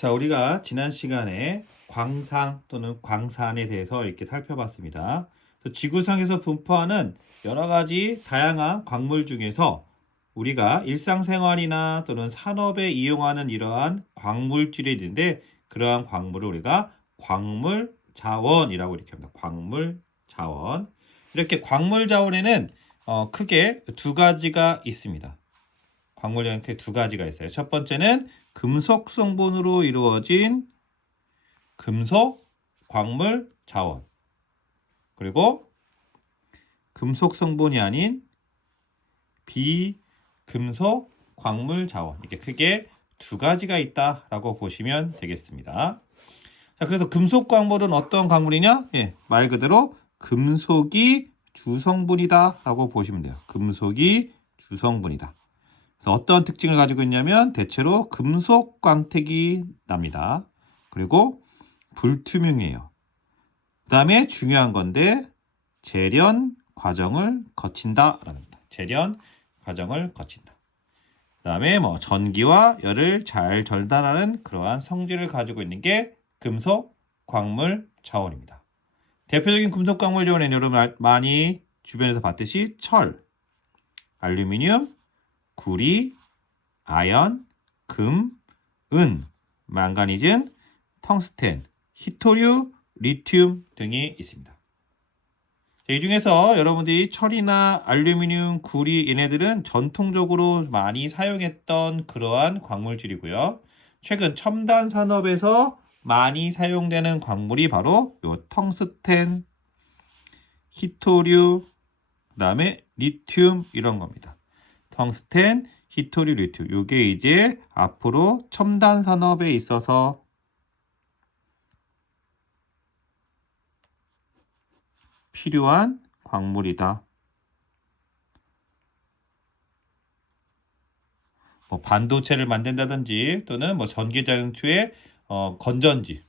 자, 우리가 지난 시간에 광상 또는 광산에 대해서 이렇게 살펴봤습니다. 그래서 지구상에서 분포하는 여러 가지 다양한 광물 중에서 우리가 일상생활이나 또는 산업에 이용하는 이러한 광물질이 있는데 그러한 광물을 우리가 광물 자원이라고 이렇게 합니다. 광물 자원. 이렇게 광물 자원에는 크게 두 가지가 있습니다. 광물 자원은 크게 두 가지가 있어요. 첫 번째는 금속 성분으로 이루어진 금속 광물 자원. 그리고 금속 성분이 아닌 비금속 광물 자원. 이렇게 크게 두 가지가 있다라고 보시면 되겠습니다. 자, 그래서 금속 광물은 어떤 광물이냐? 말 그대로 금속이 주성분이다라고 보시면 돼요. 금속이 주성분이다. 그래서 어떤 특징을 가지고 있냐면 대체로 금속 광택이 납니다. 그리고 불투명해요. 그 다음에 중요한 건데 재련 과정을 거친다라는 겁니다. 재련 과정을 거친다. 그 다음에 전기와 열을 잘 전달하는 그러한 성질을 가지고 있는 게 금속 광물 자원입니다. 대표적인 금속 광물 자원에는 여러분 많이 주변에서 봤듯이 철, 알루미늄, 구리, 아연, 금, 은, 망가니즘, 텅스텐, 히토류, 리튬 등이 있습니다. 이 중에서 여러분들이 철이나 알루미늄, 구리 얘네들은 전통적으로 많이 사용했던 그러한 광물질이고요. 최근 첨단 산업에서 많이 사용되는 광물이 바로 요 텅스텐, 히토류, 그다음에 리튬 이런 겁니다. 텅스텐, 히토류, 리튬. 요게 이제 앞으로 첨단 산업에 있어서 필요한 광물이다. 반도체를 만든다든지 또는 전기자동차의 건전지를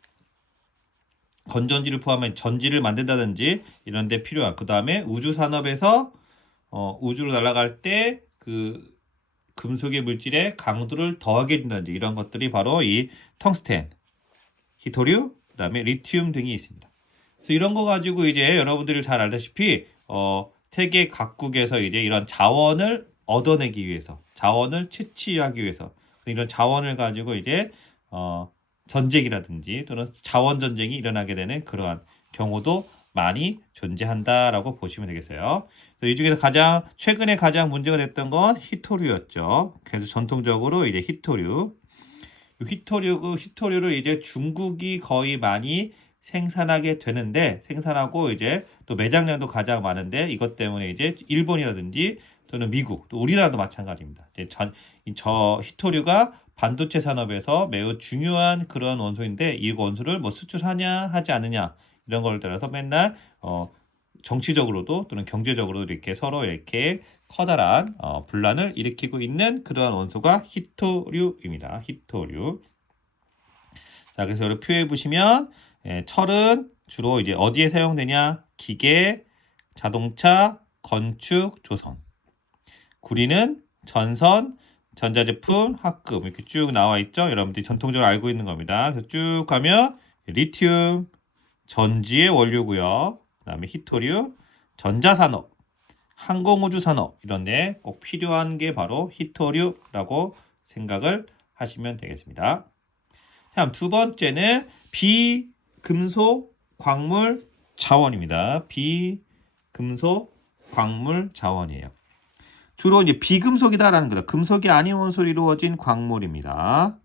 포함한 전지를 만든다든지 이런 데 필요한 그 다음에 우주 산업에서 우주로 날아갈 때 그 금속의 물질의 강도를 더하게 된다든지 이런 것들이 바로 이 텅스텐, 히토류, 그 다음에 리튬 등이 있습니다. 그래서 이런 거 가지고 이제 여러분들이 잘 알다시피 세계 각국에서 이제 이런 자원을 얻어내기 위해서 자원을 채취하기 위해서 이런 자원을 가지고 이제 전쟁이라든지 또는 자원 전쟁이 일어나게 되는 그러한 경우도 많이 존재한다라고 보시면 되겠어요. 이 중에서 최근에 가장 문제가 됐던 건 히토류였죠. 그래서 전통적으로 이제 히토류를 이제 중국이 거의 많이 생산하게 되는데 생산하고 이제 또 매장량도 가장 많은데 이것 때문에 이제 일본이라든지 또는 미국 또 우리나라도 마찬가지입니다. 저 히토류가 반도체 산업에서 매우 중요한 그런 원소인데 이 원소를 수출하냐 하지 않느냐 이런 걸 따라서 맨날 정치적으로도 또는 경제적으로도 이렇게 서로 이렇게 커다란 분란을 일으키고 있는 그러한 원소가 히토류입니다. 히토류. 자, 그래서 여기 표에 보시면 철은 주로 이제 어디에 사용되냐? 기계, 자동차, 건축, 조선. 구리는 전선, 전자제품, 합금 이렇게 쭉 나와 있죠. 여러분들이 전통적으로 알고 있는 겁니다. 그래서 쭉 가면 리튬, 전지의 원료고요. 그다음에 히토류, 전자산업, 항공우주산업 이런 데 꼭 필요한 게 바로 히토류라고 생각을 하시면 되겠습니다. 다음 두 번째는 비금속 광물 자원입니다. 비금속 광물 자원이에요. 주로 이제 비금속이다라는 거다. 금속이 아닌 원소로 이루어진 광물입니다.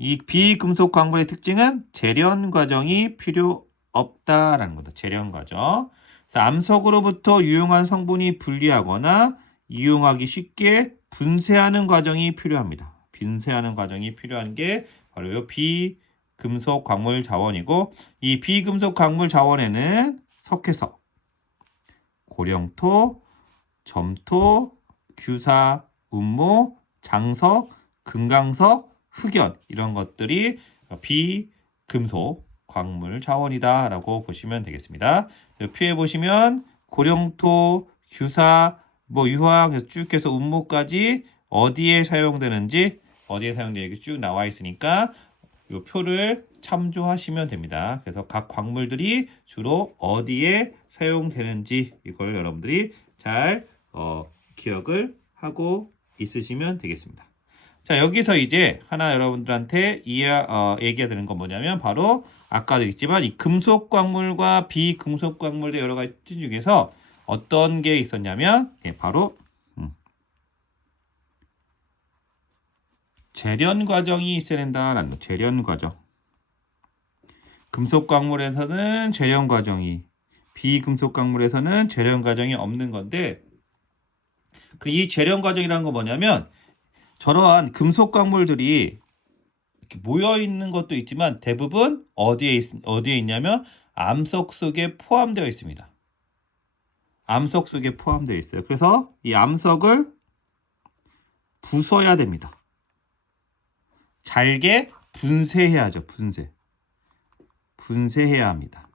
이 비금속 광물의 특징은 재련 과정이 필요 없다라는 거다. 재련 과정. 그래서 암석으로부터 유용한 성분이 분리하거나 이용하기 쉽게 분쇄하는 과정이 필요합니다. 분쇄하는 과정이 필요한 게 바로 이 비금속 광물 자원이고 이 비금속 광물 자원에는 석회석, 고령토, 점토, 규사, 운모, 장석, 금강석, 흑연 이런 것들이 비금속 광물 자원이다라고 보시면 되겠습니다. 표에 보시면 고령토, 규사, 유황 쭉 해서 운모까지 어디에 사용되는지 쭉 나와 있으니까 이 표를 참조하시면 됩니다. 그래서 각 광물들이 주로 어디에 사용되는지 이걸 여러분들이 잘 기억을 하고 있으시면 되겠습니다. 자, 여기서 이제 하나 여러분들한테 얘기해야 되는 건 뭐냐면 바로 아까도 있지만 이 금속 광물과 비금속 광물의 여러 가지 특징 중에서 어떤 게 있었냐면 바로 재련 과정이 있어야 된다라는 거. 재련 과정. 금속 광물에서는 재련 과정이, 비금속 광물에서는 재련 과정이 없는 건데 이 재련 과정이라는 건 뭐냐면 저러한 금속 광물들이 이렇게 모여 있는 것도 있지만 대부분 어디에 있냐면 암석 속에 포함되어 있습니다. 암석 속에 포함되어 있어요. 그래서 이 암석을 부숴야 됩니다. 잘게 분쇄해야죠. 분쇄해야 합니다.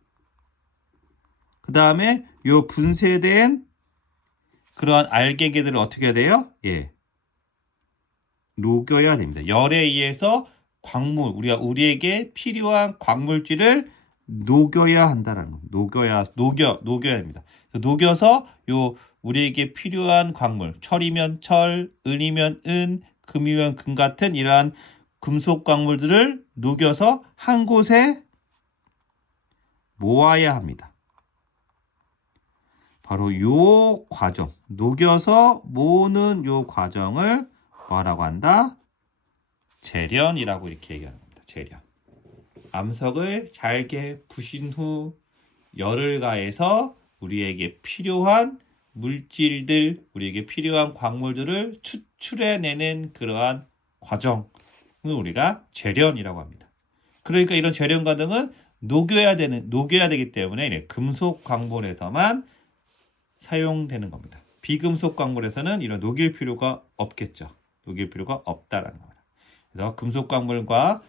그 다음에 요 분쇄된 그러한 알갱이들을 어떻게 해야 돼요? 녹여야 됩니다. 열에 의해서 우리에게 필요한 광물질을 녹여야 한다는 거. 녹여야 됩니다. 녹여서 우리에게 필요한 광물, 철이면 철, 은이면 은, 금이면 금 같은 이러한 금속 광물들을 녹여서 한 곳에 모아야 합니다. 바로 요 과정, 녹여서 모으는 요 과정을 뭐라고 한다? 재련이라고 이렇게 얘기하는 겁니다. 재련. 암석을 잘게 부신 후 열을 가해서 우리에게 필요한 물질들, 우리에게 필요한 광물들을 추출해내는 그러한 과정을 우리가 재련이라고 합니다. 그러니까 이런 재련 과정은 녹여야 되기 때문에 금속 광물에서만 사용되는 겁니다. 비금속 광물에서는 이런 녹일 필요가 없겠죠. 녹일 필요가 없다라는 겁니다. 그래서 금속 광물과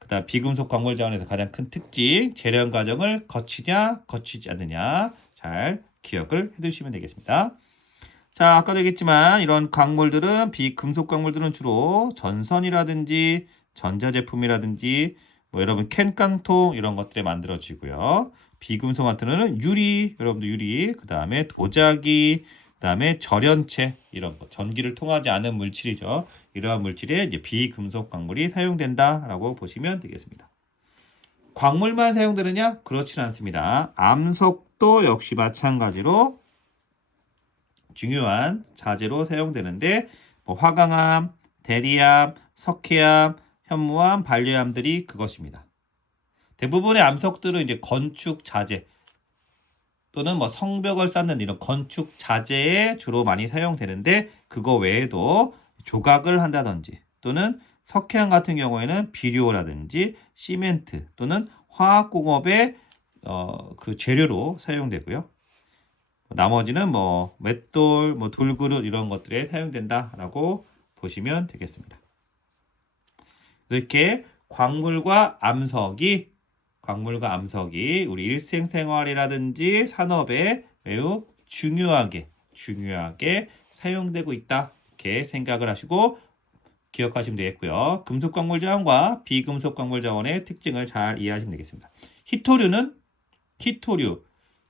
그다음 비금속 광물 자원에서 가장 큰 특징, 재련 과정을 거치냐, 거치지 않느냐 잘 기억을 해두시면 되겠습니다. 자, 아까도 얘기했지만 이런 광물들은 비금속 광물들은 주로 전선이라든지 전자제품이라든지 여러분 캔깡통 이런 것들에 만들어지고요. 비금속 같은 경우는 유리, 여러분들 유리, 그 다음에 도자기, 그 다음에 절연체 이런 거, 전기를 통하지 않은 물질이죠. 이러한 물질에 이제 비금속 광물이 사용된다라고 보시면 되겠습니다. 광물만 사용되느냐? 그렇지는 않습니다. 암석도 역시 마찬가지로 중요한 자재로 사용되는데 화강암, 대리암, 석회암, 현무암, 반려암들이 그것입니다. 대부분의 암석들은 이제 건축 자재 또는 성벽을 쌓는 이런 건축 자재에 주로 많이 사용되는데 그거 외에도 조각을 한다든지 또는 석회암 같은 경우에는 비료라든지 시멘트 또는 화학공업의 그 재료로 사용되고요. 나머지는 맷돌, 돌그릇 이런 것들에 사용된다라고 보시면 되겠습니다. 이렇게 광물과 암석이 우리 일생생활이라든지 산업에 매우 중요하게 사용되고 있다. 이렇게 생각을 하시고 기억하시면 되겠고요. 금속광물 자원과 비금속 광물 자원의 특징을 잘 이해하시면 되겠습니다. 희토류,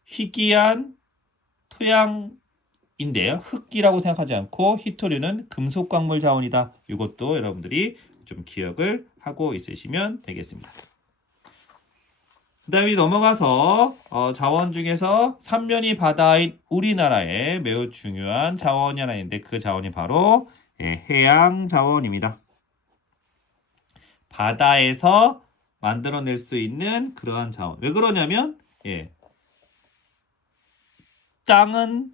희귀한 토양인데요. 흙이라고 생각하지 않고 희토류는 금속광물 자원이다. 이것도 여러분들이 좀 기억을 하고 있으시면 되겠습니다. 그 다음에 넘어가서 자원 중에서 삼면이 바다인 우리나라의 매우 중요한 자원이 하나 있는데 그 자원이 바로 해양 자원입니다. 바다에서 만들어낼 수 있는 그러한 자원. 왜 그러냐면 땅은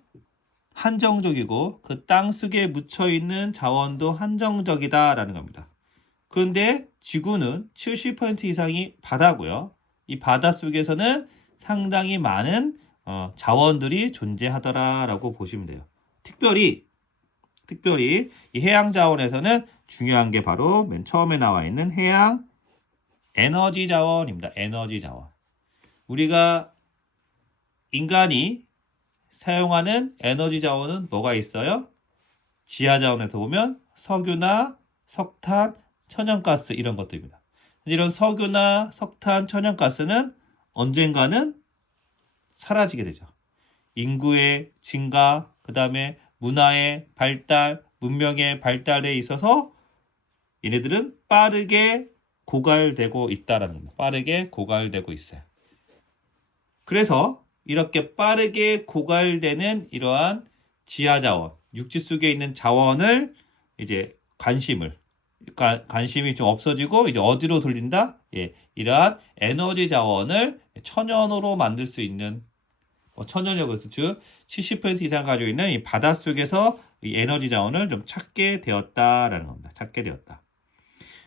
한정적이고 그 땅 속에 묻혀 있는 자원도 한정적이다라는 겁니다. 그런데 지구는 70% 이상이 바다고요. 이 바다 속에서는 상당히 많은 자원들이 존재하더라라고 보시면 돼요. 특별히 이 해양 자원에서는 중요한 게 바로 맨 처음에 나와 있는 해양 에너지 자원입니다. 에너지 자원. 우리가 인간이 사용하는 에너지 자원은 뭐가 있어요? 지하 자원에서 보면 석유나 석탄, 천연가스 이런 것들입니다. 이런 석유나 석탄, 천연가스는 언젠가는 사라지게 되죠. 인구의 증가, 그 다음에 문화의 발달, 문명의 발달에 있어서 얘네들은 빠르게 고갈되고 있다라는 겁니다. 빠르게 고갈되고 있어요. 그래서 이렇게 빠르게 고갈되는 이러한 지하 자원, 육지 속에 있는 자원을 이제 관심이 좀 없어지고 이제 어디로 돌린다? 예, 이러한 에너지 자원을 천연으로 만들 수 있는 천연력 즉 70% 이상 가지고 있는 이 바닷속에서 이 에너지 자원을 좀 찾게 되었다라는 겁니다. 찾게 되었다.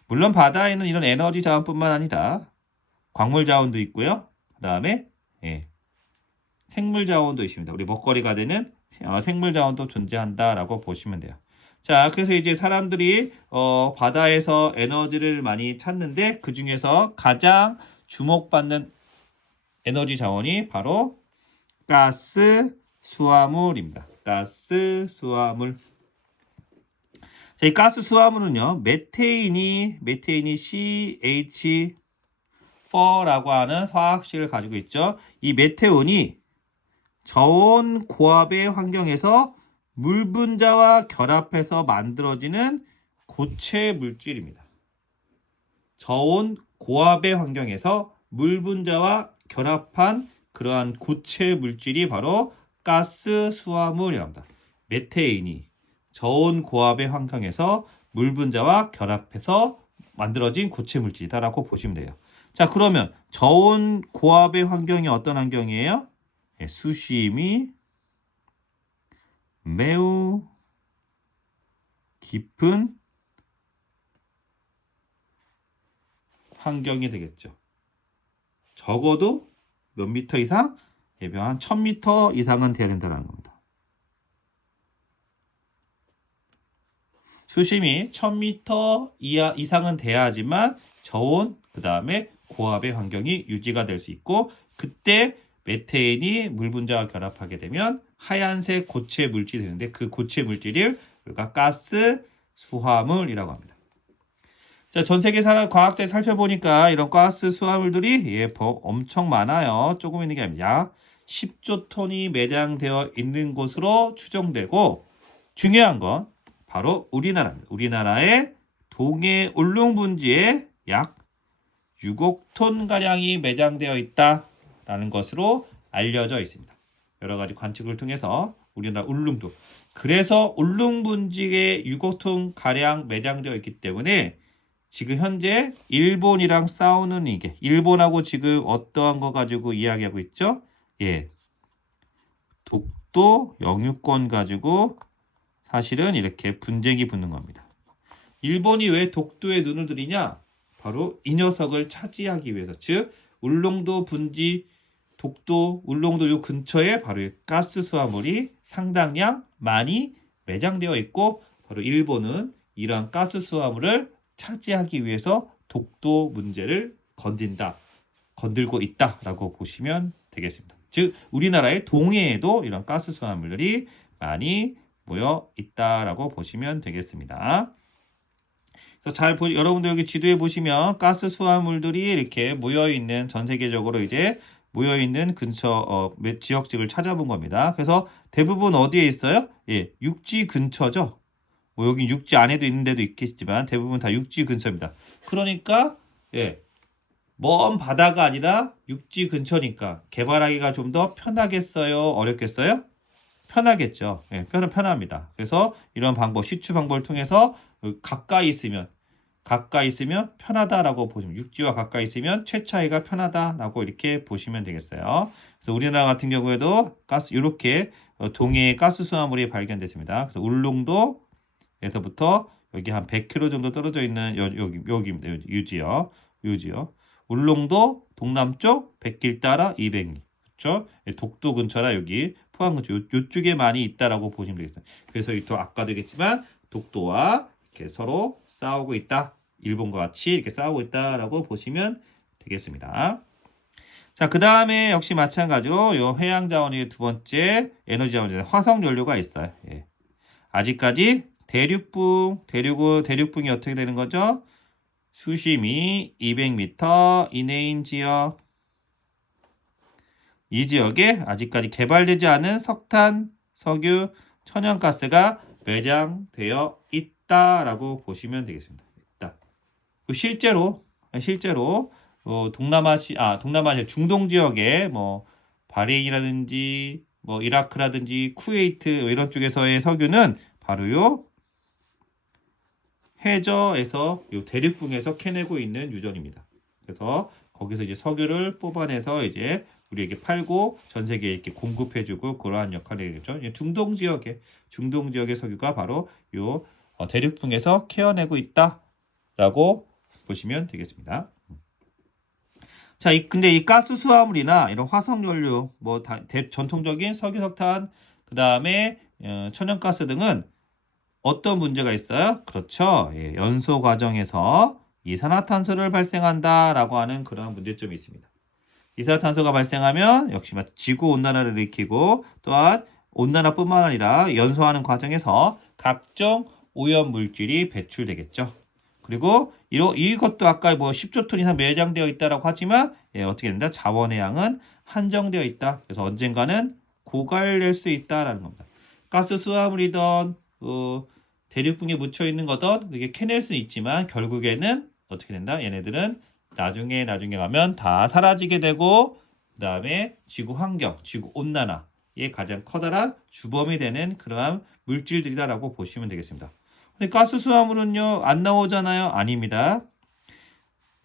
물론 바다에는 이런 에너지 자원뿐만 아니라 광물 자원도 있고요. 그다음에 예, 생물 자원도 있습니다. 우리 먹거리가 되는 생물 자원도 존재한다라고 보시면 돼요. 자, 그래서 이제 사람들이 바다에서 에너지를 많이 찾는데 그 중에서 가장 주목받는 에너지 자원이 바로 가스 수화물입니다. 가스 수화물. 자, 이 가스 수화물은요, 메테인이 CH4라고 하는 화학식을 가지고 있죠. 이 메테온이 저온 고압의 환경에서 물 분자와 결합해서 만들어지는 고체 물질입니다. 저온 고압의 환경에서 물 분자와 결합한 그러한 고체 물질이 바로 가스 수화물이랍니다. 메테인이 저온 고압의 환경에서 물 분자와 결합해서 만들어진 고체 물질이다라고 보시면 돼요. 자, 그러면 저온 고압의 환경이 어떤 환경이에요? 네, 수심이 매우 깊은 환경이 되겠죠. 적어도 몇 미터 이상? 예병 한 1000m 이상은 돼야 된다는 겁니다. 수심이 1000m 이상은 돼야지만 저온, 그 다음에 고압의 환경이 유지가 될 수 있고, 그때 메테인이 물 분자와 결합하게 되면 하얀색 고체 물질이 되는데 그 고체 물질을 우리가 가스 수화물이라고 합니다. 자, 전 세계 과학자에 살펴보니까 이런 가스 수화물들이 엄청 많아요. 조금 있는 게 아니라 약 10조 톤이 매장되어 있는 것으로 추정되고, 중요한 건 바로 우리나라입니다. 우리나라의 동해 울릉분지에 약 6억 톤 가량이 매장되어 있다라는 것으로 알려져 있습니다. 여러 가지 관측을 통해서 우리나라 울릉도, 그래서 울릉분지에 6억 톤 가량 매장되어 있기 때문에 지금 현재 일본이랑 싸우는 이게, 일본하고 지금 어떠한 거 가지고 이야기하고 있죠? 예, 독도 영유권 가지고 사실은 이렇게 분쟁이 붙는 겁니다. 일본이 왜 독도에 눈을 들이냐? 바로 이 녀석을 차지하기 위해서. 즉 울릉도 분지, 독도, 울릉도 요 근처에 바로 가스 수화물이 상당량 많이 매장되어 있고, 바로 일본은 이러한 가스 수화물을 차지하기 위해서 독도 문제를 건들고 있다라고 보시면 되겠습니다. 즉 우리나라의 동해에도 이런 가스 수화물들이 많이 모여 있다라고 보시면 되겠습니다. 그래서 여러분들 여기 지도에 보시면 가스 수화물들이 이렇게 모여 있는, 전 세계적으로 이제 모여 있는 근처 지역직을 찾아본 겁니다. 그래서 대부분 어디에 있어요? 예, 육지 근처죠. 뭐 여기 육지 안에도 있는 데도 있겠지만 대부분 다 육지 근처입니다. 그러니까 예, 먼 바다가 아니라 육지 근처니까 개발하기가 좀 더 편하겠어요? 어렵겠어요? 편하겠죠. 예, 편합니다. 그래서 이런 방법, 시추 방법을 통해서 가까이 있으면 편하다라고 보시면, 육지와 가까이 있으면 최차이가 편하다라고 이렇게 보시면 되겠어요. 그래서 우리나라 같은 경우에도 이렇게 동해에 가스 수화물이 발견됐습니다. 그래서 울릉도에서부터 여기 한 100km 정도 떨어져 있는 여기입니다. 유지요. 울릉도 동남쪽 백길 따라 200m. 그렇죠? 독도 근처라 여기 포항 근처 요쪽에 많이 있다라고 보시면 되겠어요. 그래서 또 아까도 얘기했지만 독도와 이렇게 서로 싸우고 있다. 일본과 같이 이렇게 싸우고 있다라고 보시면 되겠습니다. 자, 그 다음에 역시 마찬가지로 요 해양 자원의 두 번째 에너지 자원이 화석 연료가 있어요. 예. 아직까지 대륙붕이 어떻게 되는 거죠? 수심이 200m 이내인 지역. 이 지역에 아직까지 개발되지 않은 석탄, 석유, 천연가스가 매장되어 있다라고 보시면 되겠습니다. 있다. 실제로 동남아시아 중동 지역에 뭐 바레인이라든지 뭐 이라크라든지 쿠웨이트 이런 쪽에서의 석유는 바로 요 해저에서 요 대륙붕에서 캐내고 있는 유전입니다. 그래서 거기서 이제 석유를 뽑아내서 이제 우리에게 팔고 전 세계에 이렇게 공급해주고 그러한 역할을 하겠죠. 중동 지역의 석유가 바로 요 대륙붕에서 캐어내고 있다라고 보시면 되겠습니다. 자, 근데 이 가스 수화물이나 이런 화석 연료, 뭐 전통적인 석유, 석탄, 그 다음에 천연가스 등은 어떤 문제가 있어요? 그렇죠. 예, 연소 과정에서 이산화탄소를 발생한다라고 하는 그러한 문제점이 있습니다. 이산화탄소가 발생하면 역시 지구 온난화를 일으키고 또한 온난화뿐만 아니라 연소하는 과정에서 각종 오염 물질이 배출되겠죠. 그리고 이것도 아까 뭐 10조 톤 이상 매장되어 있다라고 하지만 어떻게 된다? 자원의 양은 한정되어 있다. 그래서 언젠가는 고갈될 수 있다라는 겁니다. 가스 수화물이던 대륙붕에 묻혀 있는 거든 이게 캐낼 수 있지만 결국에는 어떻게 된다? 얘네들은 나중에 가면 다 사라지게 되고 그 다음에 지구 환경, 지구 온난화의 가장 커다란 주범이 되는 그러한 물질들이다라고 보시면 되겠습니다. 근데 가스 수화물은요 안 나오잖아요. 아닙니다.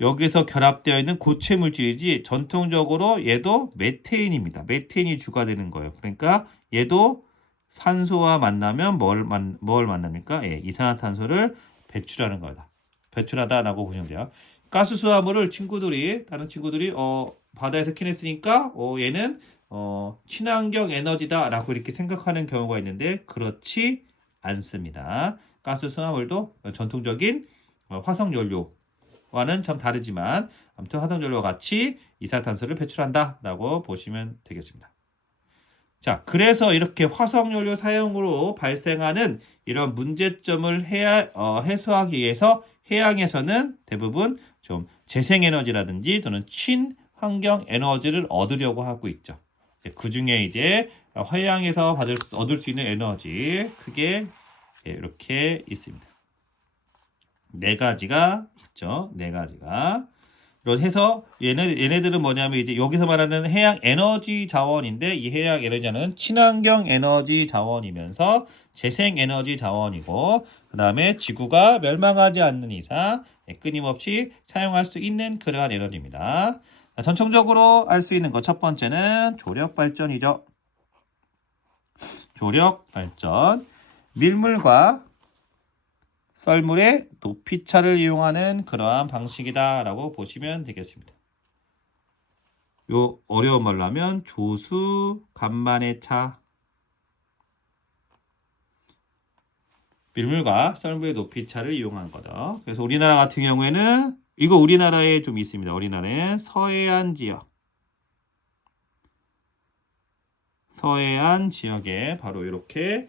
여기서 결합되어 있는 고체 물질이지 전통적으로 얘도 메테인입니다. 메테인이 주가 되는 거예요. 그러니까 얘도 산소와 만나면 뭘 만납니까? 예, 이산화탄소를 배출하는 거다. 배출하다라고 보시면 돼요. 가스 수화물을 다른 친구들이 바다에서 캐냈으니까 얘는 친환경 에너지다라고 이렇게 생각하는 경우가 있는데 그렇지 않습니다. 가스 수화물도 전통적인 화석 연료와는 참 다르지만 아무튼 화석 연료와 같이 이산화탄소를 배출한다라고 보시면 되겠습니다. 자, 그래서 이렇게 화석연료 사용으로 발생하는 이런 문제점을 해소하기 위해서 해양에서는 대부분 좀 재생에너지라든지 또는 친환경 에너지를 얻으려고 하고 있죠. 그 중에 이제 해양에서 얻을 수 있는 에너지 크게 이렇게 있습니다. 네 가지가 있죠. 네 가지가. 해서 얘네들은 뭐냐면 이제 여기서 말하는 해양 에너지 자원인데 이 해양 에너지는 친환경 에너지 자원이면서 재생 에너지 자원이고 그 다음에 지구가 멸망하지 않는 이상 끊임없이 사용할 수 있는 그러한 에너지입니다. 전통적으로 알 수 있는 것 첫 번째는 조력 발전이죠. 조력 발전. 밀물과 썰물의 높이차를 이용하는 그러한 방식이다라고 보시면 되겠습니다. 요 어려운 말로 하면 조수 간만의 차. 밀물과 썰물의 높이차를 이용한 거다. 그래서 우리나라 같은 경우에는 이거 우리나라에 좀 있습니다. 우리나라의 서해안 지역에 바로 이렇게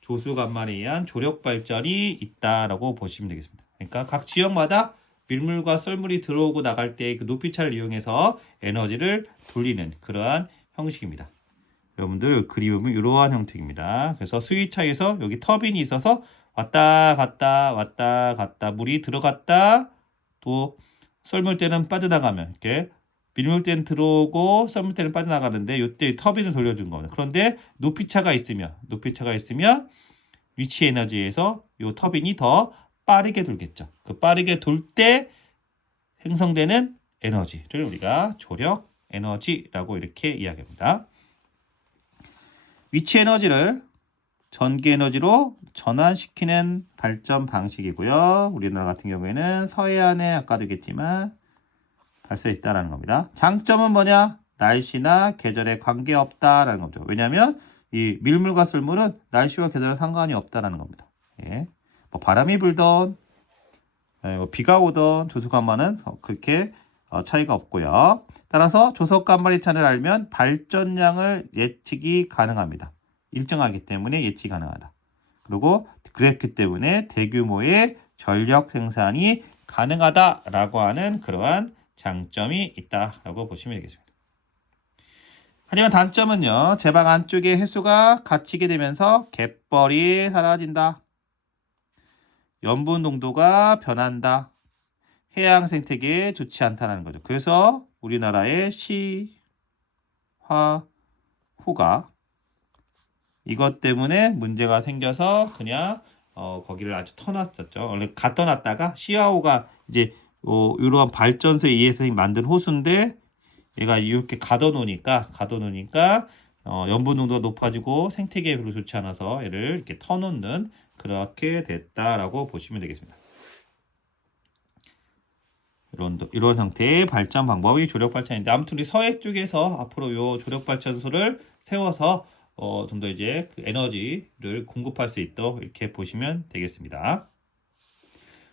조수간만에 의한 조력 발전이 있다라고 보시면 되겠습니다. 그러니까 각 지역마다 밀물과 썰물이 들어오고 나갈 때 그 높이차를 이용해서 에너지를 돌리는 그러한 형식입니다. 여러분들 그림 보면 이러한 형태입니다. 그래서 수위차에서 여기 터빈이 있어서 왔다 갔다 물이 들어갔다 또 썰물 때는 빠져나가면 이렇게 밀물 때는 들어오고 썰물 때는 빠져나가는데 이때 터빈을 돌려준 겁니다. 그런데 높이차가 있으면 위치 에너지에서 이 터빈이 더 빠르게 돌겠죠. 그 빠르게 돌 때 생성되는 에너지를 우리가 조력 에너지라고 이렇게 이야기합니다. 위치 에너지를 전기 에너지로 전환시키는 발전 방식이고요. 우리나라 같은 경우에는 서해안에 아까도 얘기했지만 발생했다라는 겁니다. 장점은 뭐냐? 날씨나 계절에 관계없다라는 거죠. 왜냐하면 이 밀물과 썰물은 날씨와 계절에 상관이 없다라는 겁니다. 예. 뭐 바람이 불던 뭐 비가 오던 조수간만은 그렇게 차이가 없고요. 따라서 조석간만의 차를 알면 발전량을 예측이 가능합니다. 일정하기 때문에 예측이 가능하다. 그리고 그랬기 때문에 대규모의 전력 생산이 가능하다라고 하는 그러한 장점이 있다라고 보시면 되겠습니다. 하지만 단점은요. 제방 안쪽에 해수가 갇히게 되면서 갯벌이 사라진다. 염분 농도가 변한다. 해양 생태계에 좋지 않다는 거죠. 그래서 우리나라의 시화호가 이것 때문에 문제가 생겨서 그냥 거기를 아주 터놨었죠. 원래 갖다 놨다가 시화호가 이제 이러한 발전소에 의해서 만든 호수인데 얘가 이렇게 가둬놓으니까 염분 농도가 높아지고 생태계에 별로 좋지 않아서 얘를 이렇게 터놓는 그렇게 됐다라고 보시면 되겠습니다. 이런 형태의 발전 방법이 조력 발전인데 아무튼 우리 서해 쪽에서 앞으로 요 조력 발전소를 세워서 좀 더 이제 그 에너지를 공급할 수 있도록 이렇게 보시면 되겠습니다.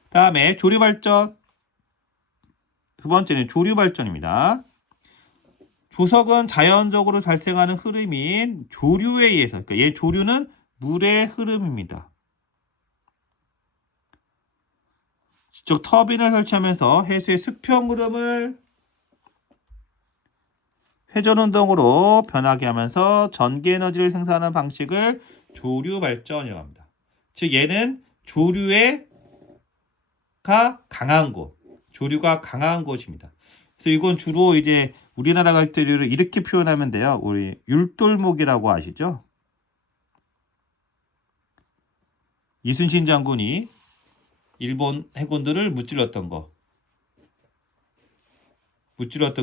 다음에 조류 발전. 두 번째는 조류 발전입니다. 조석은 자연적으로 발생하는 흐름인 조류에 의해서, 그러니까 얘 조류는 물의 흐름입니다. 직접 터빈을 설치하면서 해수의 수평 흐름을 회전운동으로 변하게 하면서 전기 에너지를 생산하는 방식을 조류 발전이라고 합니다. 즉 얘는 조류가 강한 곳, 조류가 강한 곳입니다. 그래서 이건 주로 이제 우리나라 갈대류를 이렇게 표현하면 돼요. 우리 율돌목이라고 아시죠? 이순신 장군이 일본 해군들을 무찔렀던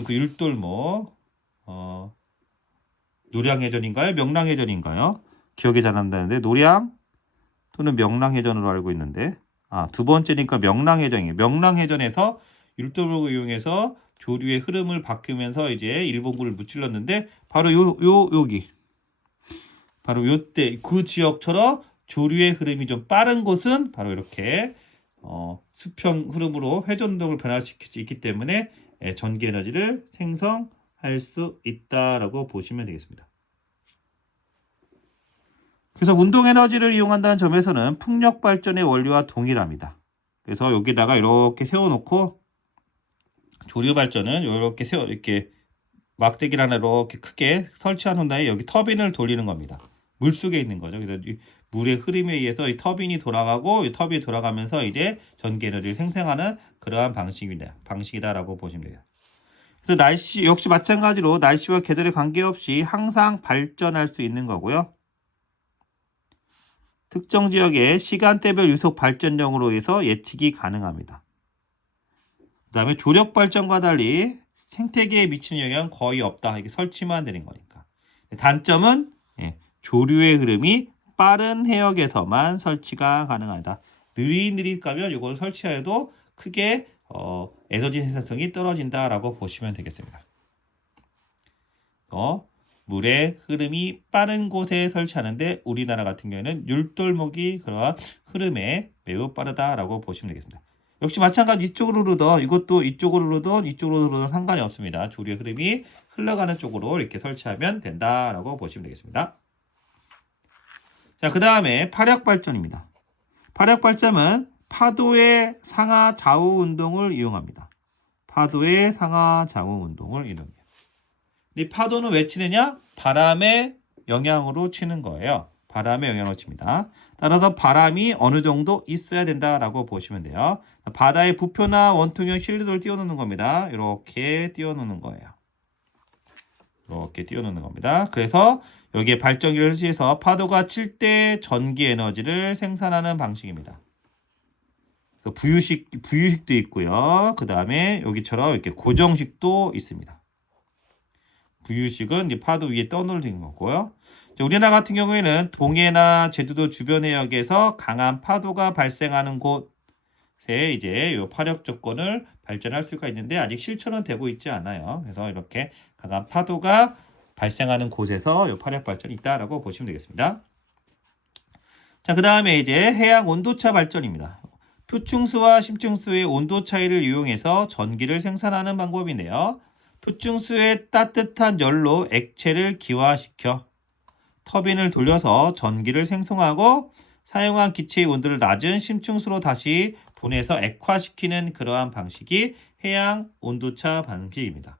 그 율돌목, 노량해전인가요? 명랑해전인가요? 기억이 잘 안 나는데 노량 또는 명랑해전으로 알고 있는데 두 번째니까 명랑해전이에요. 명랑해전에서 율돌목을 이용해서 조류의 흐름을 바꾸면서 이제 일본군을 무찔렀는데 바로 여기 바로 요때 그 지역처럼 조류의 흐름이 좀 빠른 곳은 바로 이렇게 수평 흐름으로 회전운동을 변화시킬 수 있기 때문에 전기 에너지를 생성할 수 있다라고 보시면 되겠습니다. 그래서 운동 에너지를 이용한다는 점에서는 풍력 발전의 원리와 동일합니다. 그래서 여기다가 이렇게 세워놓고 조류 발전은 이렇게 막대기를 하나 이렇게 크게 설치한 다음에 여기 터빈을 돌리는 겁니다. 물 속에 있는 거죠. 그래서 물의 흐름에 의해서 이 터빈이 돌아가고 이 터빈이 돌아가면서 이제 전기 에너지를 생성하는 그러한 방식이다라고 보시면 돼요. 그래서 날씨 역시 마찬가지로 날씨와 계절에 관계없이 항상 발전할 수 있는 거고요. 특정 지역의 시간대별 유속 발전령으로 해서 예측이 가능합니다. 그 다음에 조력 발전과 달리 생태계에 미치는 영향은 거의 없다. 이게 설치만 되는 거니까. 단점은 조류의 흐름이 빠른 해역에서만 설치가 가능하다. 느릿느릿 가면 이걸 설치해도 크게 에너지 생산성이 떨어진다라고 보시면 되겠습니다. 물의 흐름이 빠른 곳에 설치하는데 우리나라 같은 경우에는 율돌목이 그러한 흐름에 매우 빠르다라고 보시면 되겠습니다. 역시 마찬가지 이쪽으로 흐르던 이것도 이쪽으로 흐르던 상관이 없습니다. 조류의 흐름이 흘러가는 쪽으로 이렇게 설치하면 된다라고 보시면 되겠습니다. 자, 그 다음에 파력 발전입니다. 파력 발전은 파도의 상하 좌우 운동을 이용합니다. 파도의 상하 좌우 운동을 이용합니다. 이 파도는 왜 치느냐? 바람의 영향으로 치는 거예요. 바람의 영향으로 칩니다. 따라서 바람이 어느 정도 있어야 된다라고 보시면 돼요. 바다의 부표나 원통형 실리도를 띄워놓는 겁니다. 이렇게 띄워놓는 거예요. 이렇게 띄워놓는 겁니다. 그래서 여기에 발전기를 설치해서 파도가 칠 때 전기 에너지를 생산하는 방식입니다. 부유식도 있고요. 그 다음에 여기처럼 이렇게 고정식도 있습니다. 부유식은 이제 파도 위에 떠놀리는 거고요. 우리나라 같은 경우에는 동해나 제주도 주변 해역에서 강한 파도가 발생하는 곳에 이제 이 파력 조건을 발전할 수가 있는데 아직 실천은 되고 있지 않아요. 그래서 이렇게 강한 파도가 발생하는 곳에서 이 파력 발전이 있다라고 보시면 되겠습니다. 자, 그 다음에 이제 해양 온도차 발전입니다. 표층수와 심층수의 온도 차이를 이용해서 전기를 생산하는 방법인데요. 표층수의 따뜻한 열로 액체를 기화시켜 터빈을 돌려서 전기를 생성하고 사용한 기체의 온도를 낮은 심층수로 다시 보내서 액화시키는 그러한 방식이 해양 온도차 방식입니다.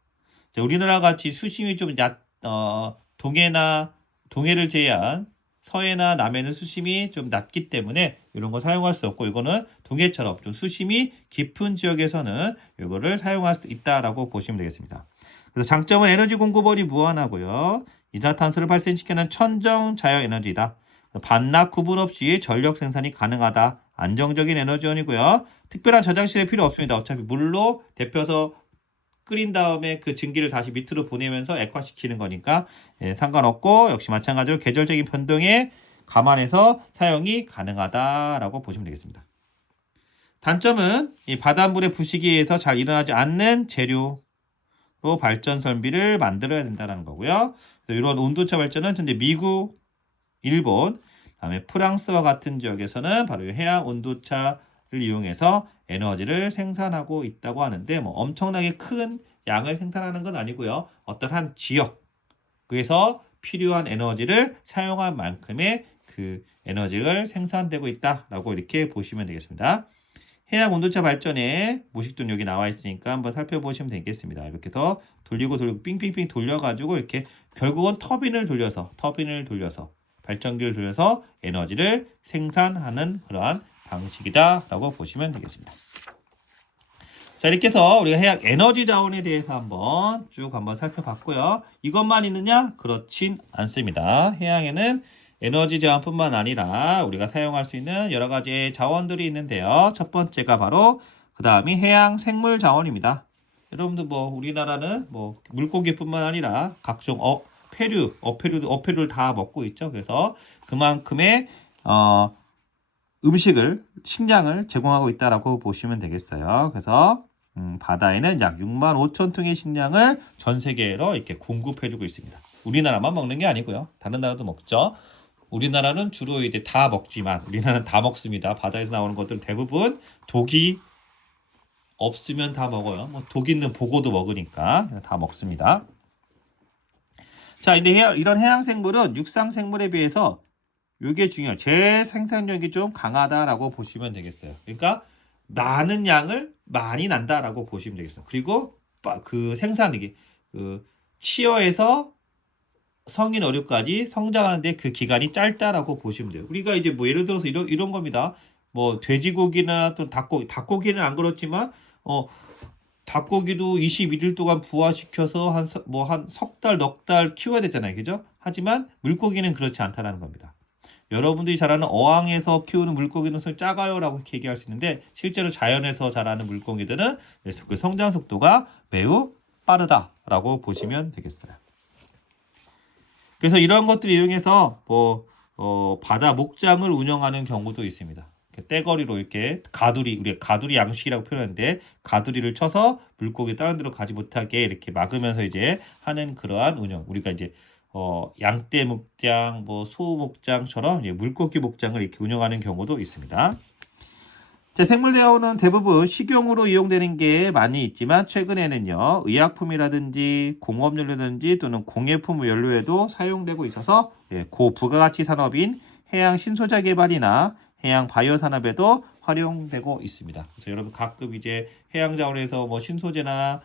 자, 우리나라 같이 수심이 좀 동해를 제외한 서해나 남해는 수심이 좀 낮기 때문에 이런 거 사용할 수 없고, 이거는 동해처럼 좀 수심이 깊은 지역에서는 이거를 사용할 수 있다라고 보시면 되겠습니다. 그래서 장점은 에너지 공급원이 무한하고요. 이산화탄소를 발생시키는 천정 자연 에너지다. 반납 구분 없이 전력 생산이 가능하다. 안정적인 에너지원이고요. 특별한 저장실에 필요 없습니다. 어차피 물로 데펴서 끓인 다음에 그 증기를 다시 밑으로 보내면서 액화시키는 거니까 상관없고, 역시 마찬가지로 계절적인 변동에 감안해서 사용이 가능하다라고 보시면 되겠습니다. 단점은 이 바닷물의 부식에 의해서 잘 일어나지 않는 재료로 발전 설비를 만들어야 된다는 거고요. 그래서 이런 온도차 발전은 현재 미국, 일본, 그다음에 프랑스와 같은 지역에서는 바로 해양 온도차를 이용해서 에너지를 생산하고 있다고 하는데, 뭐 엄청나게 큰 양을 생산하는 건 아니고요. 어떤 한 지역에서 필요한 에너지를 사용한 만큼의 그 에너지를 생산되고 있다라고 이렇게 보시면 되겠습니다. 해양 온도차 발전에 모식도는 여기 나와 있으니까 한번 살펴보시면 되겠습니다. 이렇게 해서 돌리고 삥삥삥 돌려가지고 이렇게 결국은 터빈을 돌려서 발전기를 돌려서 에너지를 생산하는 그러한 방식이다라고 보시면 되겠습니다. 자, 이렇게 해서 우리가 해양 에너지 자원에 대해서 한번 살펴봤고요. 이것만 있느냐? 그렇진 않습니다. 해양에는 에너지 자원뿐만 아니라 우리가 사용할 수 있는 여러 가지 자원들이 있는데요. 첫 번째가 바로 그 다음이 해양 생물 자원입니다. 여러분들 뭐 우리나라는 뭐 물고기뿐만 아니라 각종 어패류를 다 먹고 있죠. 그래서 그만큼의 식량을 제공하고 있다라고 보시면 되겠어요. 그래서 바다에는 약 6만 5천 통의 식량을 전 세계로 이렇게 공급해주고 있습니다. 우리나라만 먹는 게 아니고요. 다른 나라도 먹죠. 우리나라는 주로 이제 다 먹지만, 우리나라는 다 먹습니다. 바다에서 나오는 것들은 대부분 독이 없으면 다 먹어요. 뭐 독 있는 보고도 먹으니까 다 먹습니다. 자, 근데 이런 해양 생물은 육상 생물에 비해서 이게 중요해요. 재생산력이 좀 강하다라고 보시면 되겠어요. 그러니까 나는 양을 많이 난다라고 보시면 되겠어요. 그리고 그 생산력이 치어에서 성인 어류까지 성장하는데 그 기간이 짧다라고 보시면 돼요. 우리가 이제 뭐 예를 들어서 이런 겁니다. 뭐 돼지고기나 또 닭고기는 안 그렇지만 닭고기도 21일 동안 부화시켜서 한 석 달, 넉 달 키워야 되잖아요. 그죠? 하지만 물고기는 그렇지 않다는 겁니다. 여러분들이 잘 아는 어항에서 키우는 물고기는 작아요라고 이렇게 얘기할 수 있는데, 실제로 자연에서 자라는 물고기들은 그 성장 속도가 매우 빠르다라고 보시면 되겠어요. 그래서 이런 것들을 이용해서 바다 목장을 운영하는 경우도 있습니다. 떼거리로 이렇게 우리가 가두리 양식이라고 표현하는데, 가두리를 쳐서 물고기 다른 데로 가지 못하게 이렇게 막으면서 이제 하는 그러한 운영. 우리가 이제 양떼 목장, 소 목장처럼 물고기 목장을 이렇게 운영하는 경우도 있습니다. 자, 생물 자원은 대부분 식용으로 이용되는 게 많이 있지만, 최근에는요, 의약품이라든지 공업연료라든지 또는 공예품 연료에도 사용되고 있어서 고부가가치 산업인 해양 신소재 개발이나 해양 바이오 산업에도 활용되고 있습니다. 그래서 여러분 가끔 이제 해양 자원에서 신소재나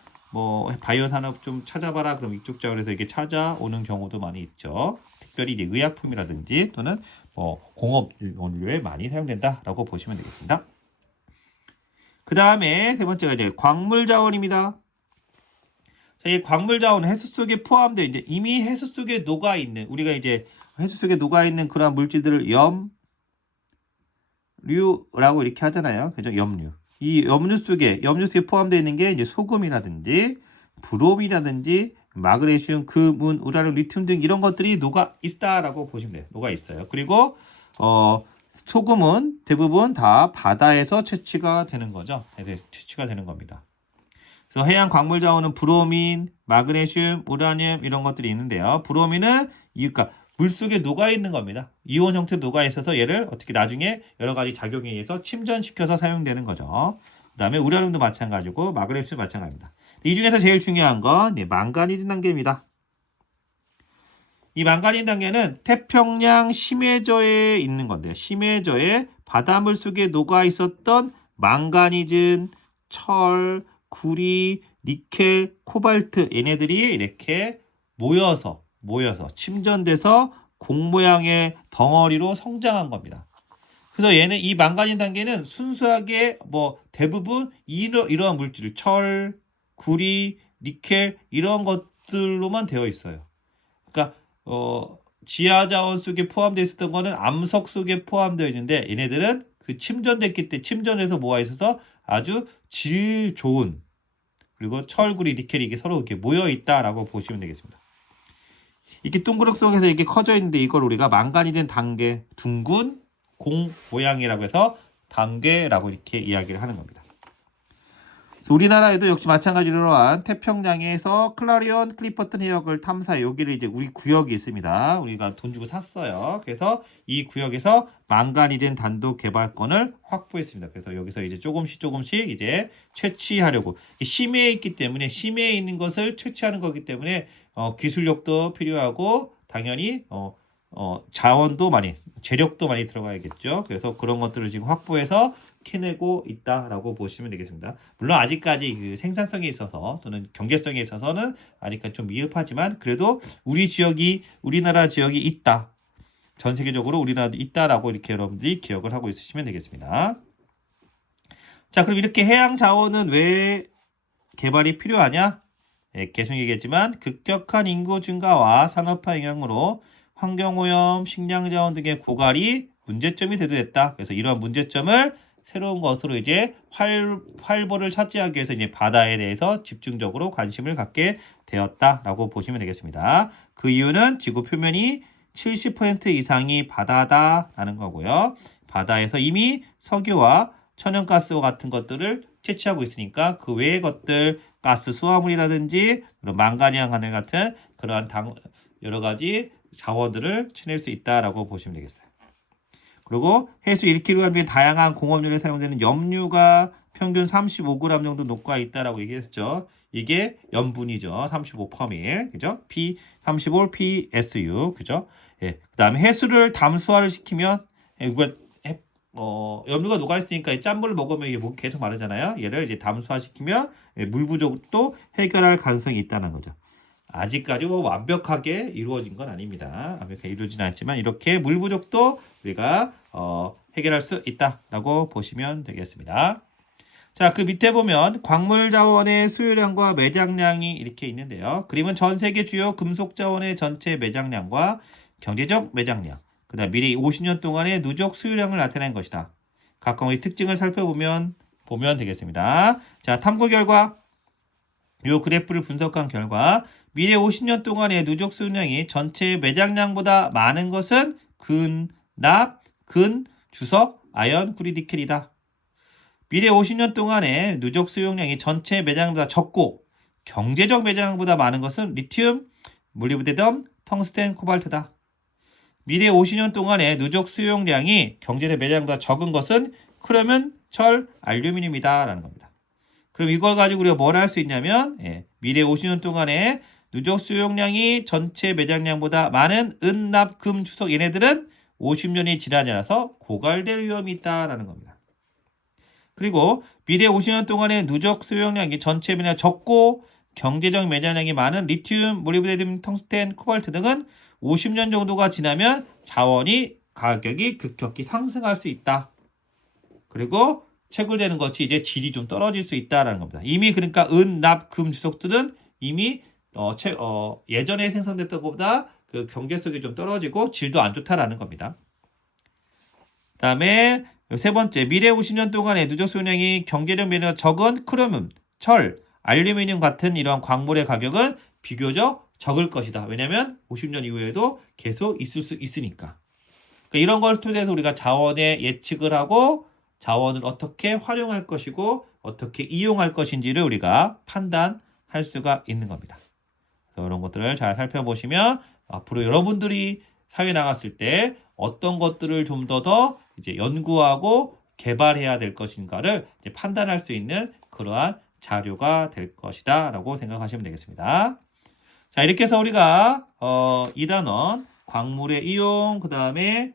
바이오 산업 좀 찾아봐라 그럼 이쪽 자원에서 이게 찾아오는 경우도 많이 있죠. 특별히 이제 의약품이라든지 또는 공업 연료에 많이 사용된다라고 보시면 되겠습니다. 그 다음에 세 번째가 이제 광물 자원입니다. 자, 이 광물 자원은 해수 속에 포함되어 이제 이미 해수 속에 녹아 있는, 우리가 이제 해수 속에 녹아 있는 그런 물질들을 염류라고 이렇게 하잖아요. 그죠? 염류. 이 염류 속에 포함되어 있는 게 이제 소금이라든지 브롬이라든지 마그네슘, 금, 우라늄, 리튬 등 이런 것들이 녹아 있다라고 보시면 돼요. 녹아 있어요. 그리고 소금은 대부분 다 바다에서 채취가 되는 거죠. 채취가 되는 겁니다. 그래서 해양 광물 자원은 브로민, 마그네슘, 우라늄 이런 것들이 있는데요. 브로민은 그러니까 물속에 녹아 있는 겁니다. 이온 형태로 녹아 있어서 얘를 어떻게 나중에 여러 가지 작용에 의해서 침전시켜서 사용되는 거죠. 그다음에 우라늄도 마찬가지고 마그네슘도 마찬가지입니다. 이 중에서 제일 중요한 건 망가니즈 단계입니다. 이 망가닌 단계는 태평양 심해저에 있는 건데요. 심해저에 바닷물 속에 녹아 있었던 망가니즘, 철, 구리, 니켈, 코발트 얘네들이 이렇게 모여서 침전돼서 공 모양의 덩어리로 성장한 겁니다. 그래서 얘는 이 망가닌 단계는 순수하게 뭐 대부분 이러한 물질, 철, 구리, 니켈 이런 것들로만 되어 있어요. 그러니까 지하 자원 속에 포함되어 있었던 거는 암석 속에 포함되어 있는데 얘네들은 그 침전됐기 때문에 침전해서 모아 있어서 아주 질 좋은 그리고 철, 구리, 니켈이 이게 서로 이렇게 모여 있다라고 보시면 되겠습니다. 이렇게 둥그럭 속에서 이렇게 커져 있는데 이걸 우리가 망가니된 단계, 둥근 공 모양이라고 해서 단계라고 이렇게 이야기를 하는 겁니다. 우리나라에도 역시 마찬가지로 한 태평양에서 클라리온 클리퍼튼 해역을 탐사해 여기를 이제 우리 구역이 있습니다. 우리가 돈 주고 샀어요. 그래서 이 구역에서 망가니된 단독 개발권을 확보했습니다. 그래서 여기서 이제 조금씩 이제 채취하려고 심해에 있기 때문에 심해에 있는 것을 채취하는 거기 때문에 기술력도 필요하고 당연히 자원도 많이 재력도 많이 들어가야겠죠. 그래서 그런 것들을 지금 확보해서 캐내고 있다라고 보시면 되겠습니다. 물론 아직까지 그 생산성에 있어서 또는 경제성에 있어서는 아직까지 좀 미흡하지만 그래도 우리나라 지역이 있다. 전 세계적으로 우리나라도 있다라고 이렇게 여러분들이 기억을 하고 있으시면 되겠습니다. 자, 그럼 이렇게 해양 자원은 왜 개발이 필요하냐? 계속 얘기했지만 급격한 인구 증가와 산업화 영향으로 환경오염, 식량자원 등의 고갈이 문제점이 대두됐다. 그래서 이러한 문제점을 새로운 것으로 이제 활보를 차지하기 위해서 이제 바다에 대해서 집중적으로 관심을 갖게 되었다라고 보시면 되겠습니다. 그 이유는 지구 표면이 70% 이상이 바다다라는 거고요. 바다에서 이미 석유와 천연가스와 같은 것들을 채취하고 있으니까 그 외의 것들 가스 수화물이라든지 망가니안 하늘 같은 그러한 여러 가지 자원들을 쳐낼 수 있다라고 보시면 되겠어요. 그리고 해수 1kg 다양한 공업용에 사용되는 염류가 평균 35g 정도 녹아 있다라고 얘기했죠. 이게 염분이죠. 35%, 그죠? P35 PSU, 그죠? 예. 그다음에 해수를 담수화를 시키면 이거 염류가 녹아 있으니까 짠물을 먹으면 이게 목 계속 마르잖아요. 얘를 이제 담수화시키면 물 부족도 해결할 가능성이 있다는 거죠. 아직까지 완벽하게 이루어진 건 아닙니다. 완벽하게 이루어지진 않지만 이렇게 물 부족도 우리가 해결할 수 있다라고 보시면 되겠습니다. 자, 그 밑에 보면 광물 자원의 수요량과 매장량이 이렇게 있는데요. 그림은 전 세계 주요 금속 자원의 전체 매장량과 경제적 매장량, 그다음 미래 50년 동안의 누적 수요량을 나타낸 것이다. 각각의 특징을 살펴보면 되겠습니다. 자, 탐구 결과 이 그래프를 분석한 결과 미래 50년 동안의 누적 수요량이 전체 매장량보다 많은 것은 근, 납, 근, 주석, 아연, 구리, 니켈이다. 미래 50년 동안의 누적 수용량이 전체 매장량보다 적고 경제적 매장량보다 많은 것은 리튬, 몰리브데넘, 텅스텐, 코발트다. 미래 50년 동안의 누적 수용량이 경제적 매장량보다 적은 것은 크롬은 철, 알루미늄이다 라는 겁니다. 그럼 이걸 가지고 우리가 뭘 할 수 있냐면 미래 50년 동안의 누적 수용량이 전체 매장량보다 많은 은, 납, 금, 주석 얘네들은 50년이 지나지 않아서 고갈될 위험이 있다라는 겁니다. 그리고 미래 50년 동안의 누적 수용량이 전체 매장 적고 경제적 매장량이 많은 리튬, 몰리브데넘, 텅스텐, 코발트 등은 50년 정도가 지나면 자원이 가격이 급격히 상승할 수 있다. 그리고 채굴되는 것이 이제 질이 좀 떨어질 수 있다라는 겁니다. 이미 그러니까 은, 납, 금, 주석들은 이미 예전에 생산됐던 것보다 그 경제성이 좀 떨어지고 질도 안 좋다라는 겁니다. 그다음에 세 번째, 미래 50년 동안의 누적 수용량이 경제력 매력이 적은 크롬, 철, 알루미늄 같은 이러한 광물의 가격은 비교적 적을 것이다. 왜냐하면 50년 이후에도 계속 있을 수 있으니까. 그러니까 이런 걸 통해서 우리가 자원의 예측을 하고 자원을 어떻게 활용할 것이고 어떻게 이용할 것인지를 우리가 판단할 수가 있는 겁니다. 그래서 이런 것들을 잘 살펴보시면 앞으로 여러분들이 사회에 나갔을 때 어떤 것들을 좀 더 이제 연구하고 개발해야 될 것인가를 이제 판단할 수 있는 그러한 자료가 될 것이다라고 생각하시면 되겠습니다. 자, 이렇게 해서 우리가 2단원 광물의 이용, 그 다음에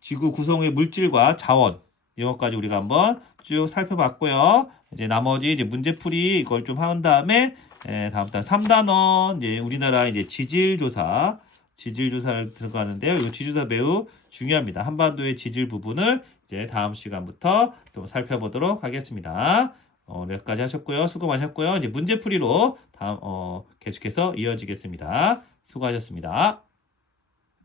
지구 구성의 물질과 자원, 이런 것까지 우리가 한번 쭉 살펴봤고요. 이제 나머지 이제 문제풀이 이걸 좀 한 다음에 다음 단 3단원 이제 우리나라 이제 지질조사를 들어가는데요. 이 지질조사 매우 중요합니다. 한반도의 지질 부분을 이제 다음 시간부터 또 살펴보도록 하겠습니다. 여기까지 하셨고요. 수고 많으셨고요. 이제 문제풀이로 다음 계속해서 이어지겠습니다. 수고하셨습니다.